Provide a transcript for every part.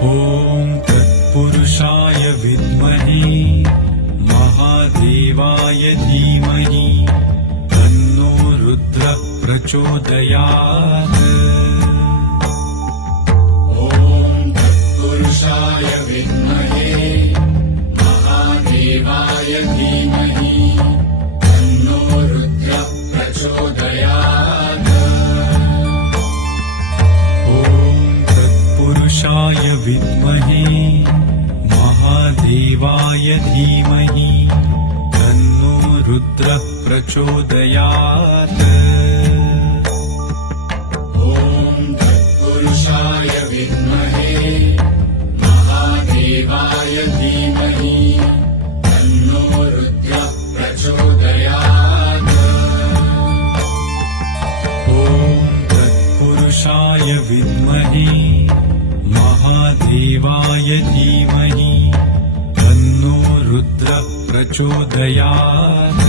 ॐ तत्पुरुषाय विद्महे महादेवाय धीमहि तन्नो रुद्रः प्रचोदयात्। ॐ तत्पुरुषाय विद्महे महादेवाय धीमहि तन्नो रुद्रः प्रचोदयात्। पुरुषाय विद्महे महादेवाय धीमहि तन्नो रुद्रः प्रचोदयात्। ॐ तत्पुरुषाय विद्महे महादेवाय धीमहि तन्नो रुद्रः प्रचोदयात्। ॐ तत्पुरुषाय विद्महे महादेवाय धीमहि तन्नो रुद्रः प्रचोदयात्।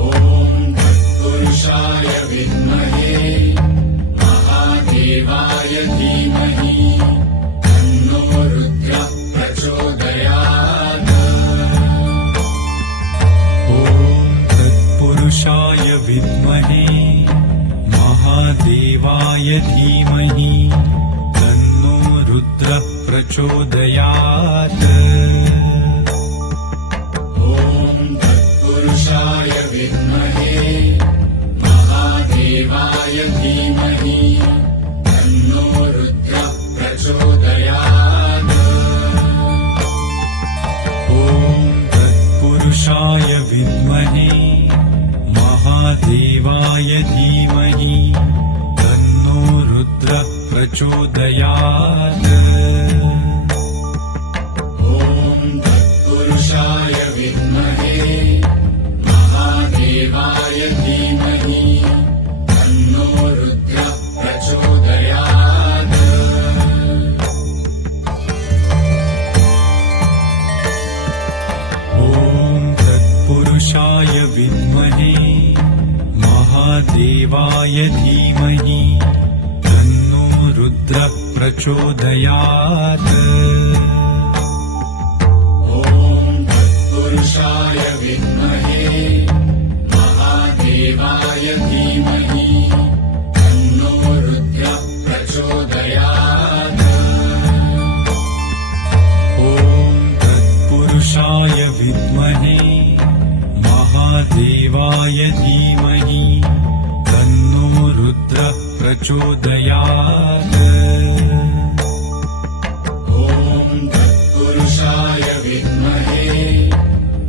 ॐ तत्पुरुषाय विद्महे महादेवाय धीमहि तन्नो रुद्रः प्रचोदयात्। ॐ तत्पुरुषाय विद्महे महादेवाय धीमहि तन्नो रुद्रः प्रचोदयात्। ॐ तत्पुरुषाय विद्महे महादेवाय धीमहि तन्नो रुद्रः प्रचोदयात्। ॐ तत्पुरुषाय विद्महे महादेवाय धीमहि तन्नो रुद्रः प्रचोदयात्। ॐ तत्पुरुषाय विद्महे महादेवाय धीमहि तन्नो रुद्रः प्रचोदयात्। ॐ तत्पुरुषाय विद्महे महादेवाय धीमहि तन्नो रुद्रः प्रचोदयात्। ॐ तत्पुरुषाय विद्महे महादेवाय धीमहि तन्नो रुद्रः प्रचोदयात्। ॐ तत्पुरुषाय विद्महे महादेवाय धीमहि तन्नो रुद्रः प्रचोदयात्। ॐ तत्पुरुषाय विद्महे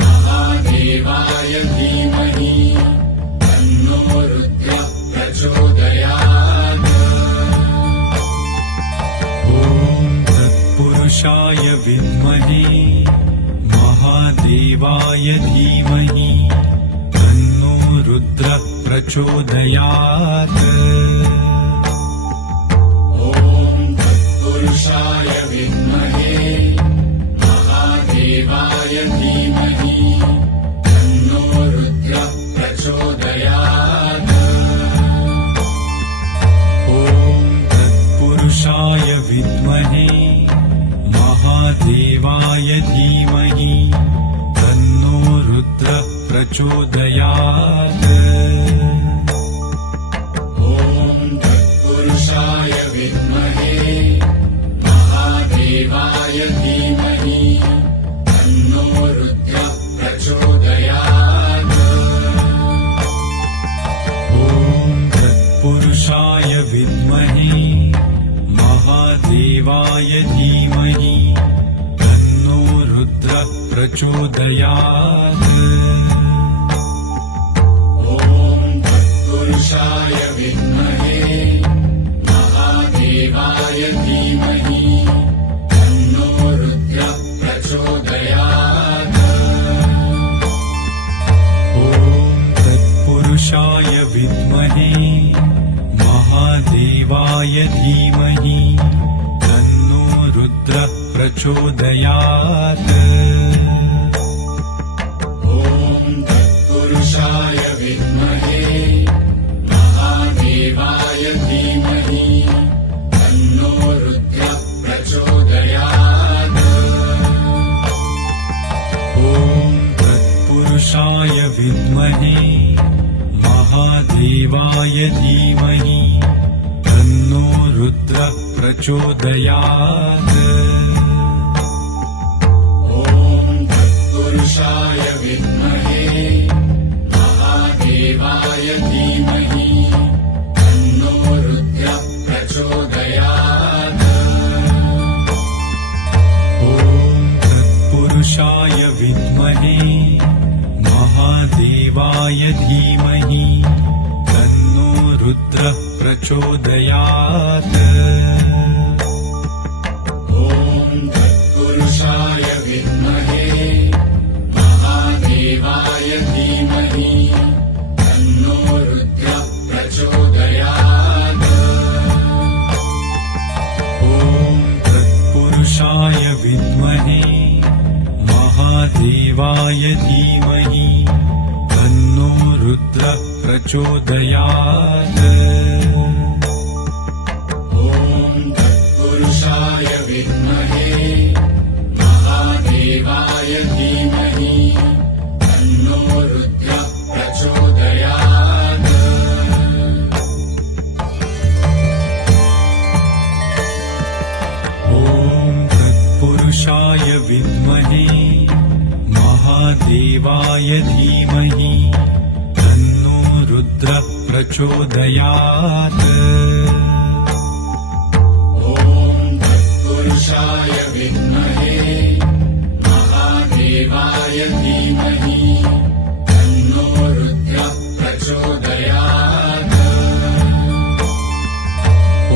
महादेवाय धीमहि तन्नो रुद्रः प्रचोदयात्। ॐ तत्पुरुषाय विद्महे महादेवाय धीमहि तन्नो रुद्रः प्रचोदयात्। ॐ तत्पुरुषाय विद्महे महादेवाय धीमहि तन्नो रुद्रः प्रचोदयात्। ॐ तत्पुरुषाय विद्महे महादेवाय धीमहि तन्नो रुद्रः प्रचोदयात्। ॐ तत्पुरुषाय विद्महे महादेवाय धीमहि तन्नो रुद्रः प्रचोदयात्। ॐ तत्पुरुषाय विद्महे महादेवाय धीमहि तन्नो रुद्रः प्रचोदयात्। ॐ तत्पुरुषाय विद्महे महादेवाय धीमहि तन्नो रुद्रः प्रचोदयात्। ॐ तत्पुरुषाय विद्महे महादेवाय धीमहि तन्नो रुद्रः प्रचोदयात्। ॐ तत्पुरुषाय विद्महे महादेवाय धीमहि तन्नो महादेवाय धीमहि तन्नो रुद्रः प्रचोदयात् ॐ तत्पुरुषाय विद्महे महादेवाय धीमहि तन्नो रुद्रः प्रचोदयात् ॐ तत्पुरुषाय विद्महे महादेवाय धीमहि तन्नो रुद्रः प्रचोदयात् ॐ तत्पुरुषाय विद्महे महादेवाय धीमहि तन्नो रुद्रः प्रचोदयात् ॐ तत्पुरुषाय विद्महे महादेवाय धीमहि तन्नो रुद्रः प्रचोदयात् ॐ तत्पुरुषाय विद्महे महादेवाय धीमहि तन्नो रुद्रः प्रचोदयात् ॐ तत्पुरुषाय विद्महे महादेवाय धीमहि तन्नो रुद्रः प्रचोदयात् ॐ तत्पुरुषाय विद्महे महादेवाय धीमहि तन्नो रुद्रः प्रचोदयात्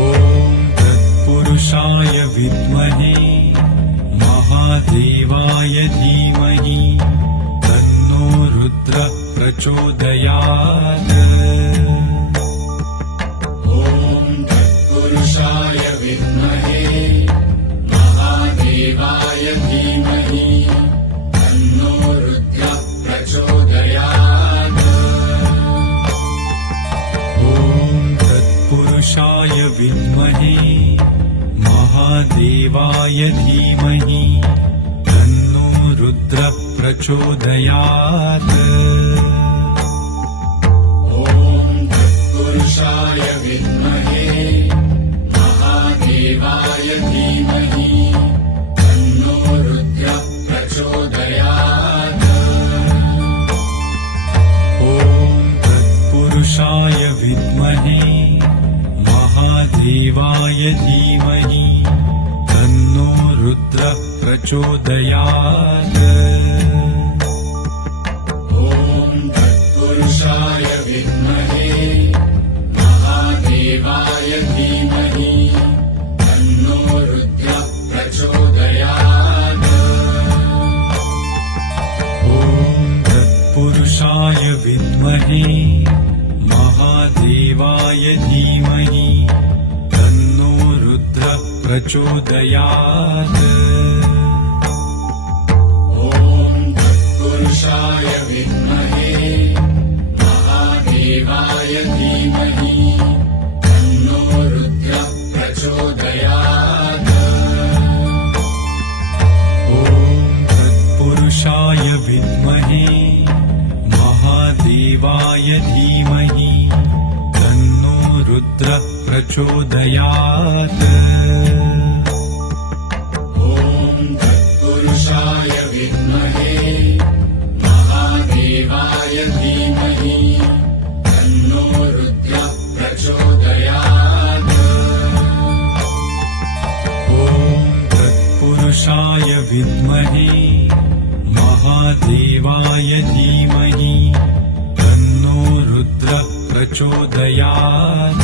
ॐ तत्पुरुषाय विद्महे महादेवाय धीमहि तन्नो रुद्रः प्रचोदयात् ॐ तत्पुरुषाय विद्महे महादेवाय धीमहि तन्नो रुद्रः प्रचोदयात् ॐ तत्पुरुषाय विद्महे महादेवाय धीमहि तन्नो रुद्रः प्रचोदयात् ॐ तत्पुरुषाय विद्महे महादेवाय धीमहि तन्नो रुद्रः प्रचोदयात् ॐ तत्पुरुषाय विद्महे महादेवाय धीमहि तन्नो रुद्रः प्रचोदयात् ॐ तत्पुरुषाय विद्महे महादेवाय धीमहि तन्नो रुद्रः प्रचोदयात् ॐ तत्पुरुषाय विद्महे महादेवाय धीमहि तन्नो रुद्रः प्रचोदयात् ॐ तत्पुरुषाय विद्महे महादेवाय धीमहि तन्नो रुद्रः प्रचोदयात् ॐ तत्पुरुषाय विद्महे महादेवाय धीमहि तन्नो रुद्रः प्रचोदयात् ॐ तत्पुरुषाय विद्महे महादेवाय धीमहि तन्नो रुद्रः प्रचोदयात् ॐ तत्पुरुषाय विद्महे महादेवाय धीमहि तन्नो रुद्रः प्रचोदयात्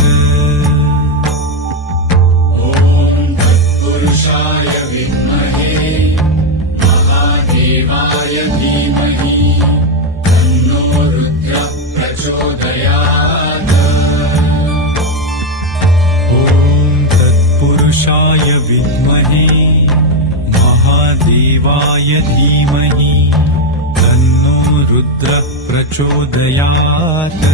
ॐ तत्पुरुषाय विद्महे महादेवाय धीमहि तन्नो रुद्रः प्रचोदयात् ॐ तत्पुरुषाय विद्महे महादेवाय धीमहि तन्नो रुद्रः प्रचोदयात्